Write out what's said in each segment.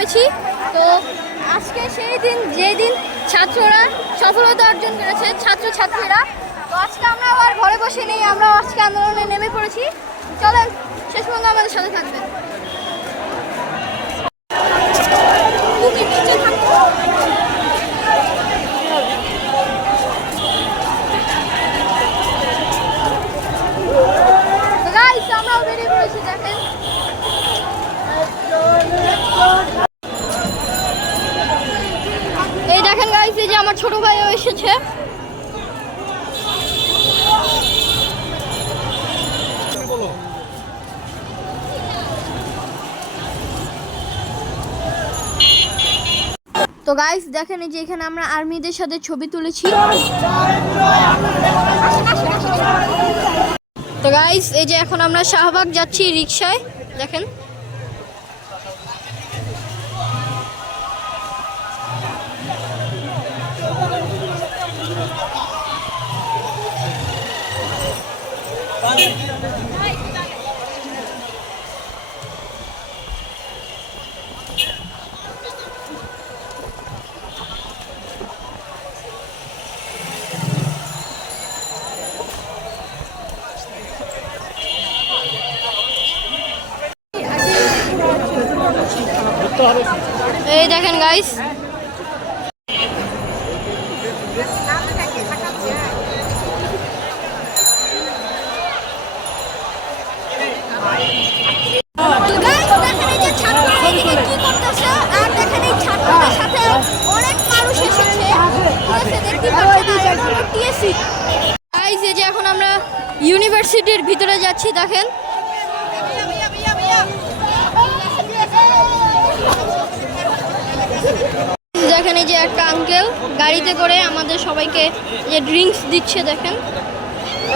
নেমেছি। তো আজকে সেই দিন, যেই দিন ছাত্ররা সফলতা অর্জন করেছে, ছাত্রছাত্রীরা, তো আজকে আমরা আবার ঘরে বসে নেই আমরা আজকে আন্দোলনে নেমে পড়েছি। চলেন, শেষ পর্যন্ত আমাদের সাথে থাকবেন। ছোট ভাইও এসেছে। তো গাইস দেখেন এই যে এখানে আমরা আর্মিদের সাথে ছবি তুলেছি। তো গাইস এই যে এখন আমরা শাহবাগ যাচ্ছি রিক্সায় দেখেন এই দেখেন গাইস যে এখন আমরা ইউনিভার্সিটির ভিতরে যাচ্ছি দেখেন। দেখেন এই যে একটা আঙ্কেল গাড়িতে করে আমাদের সবাইকে যে ড্রিঙ্কস দিচ্ছে দেখেন।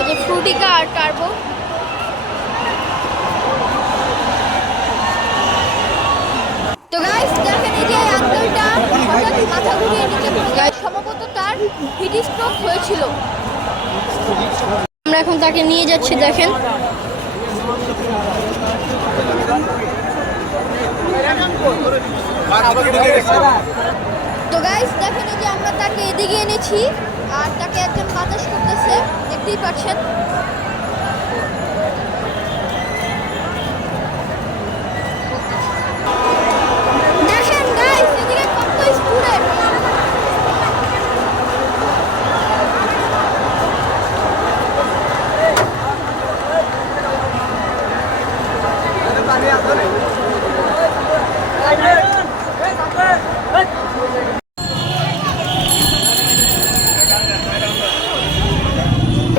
যে ফ্রুটিকা আর টার্বো তো গাইস দেখেন এই যে আঙ্কেলটা হঠাৎ মাথা ঘুরিয়ে নিচে পড়ে যায় সম্ভবত তার হিট স্ট্রোক হয়েছিল। আমরা এখন তাকে নিয়ে যাচ্ছি, দেখেন। তো গাইস দেখেন যে আমরা তাকে এদিকে এনেছি, আর তাকে একজন বাতাস করতেছে, দেখতেই পাচ্ছেন দেখেন গাইস এদিকে কত স্টুডেন্ট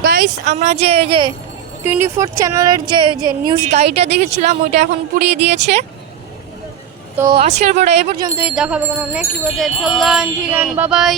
গাইস আমরা যে যে টোয়েন্টি ফোর চ্যানেলের যে যে নিউজ গাইডটা দেখেছিলাম, ওইটা এখন পুড়িয়ে দিয়েছে। তো আজকের পরে এ পর্যন্তই, দেখাবে কোনো নেক্সট ভিডিওতে চললাম ঠিক আছে বাবাই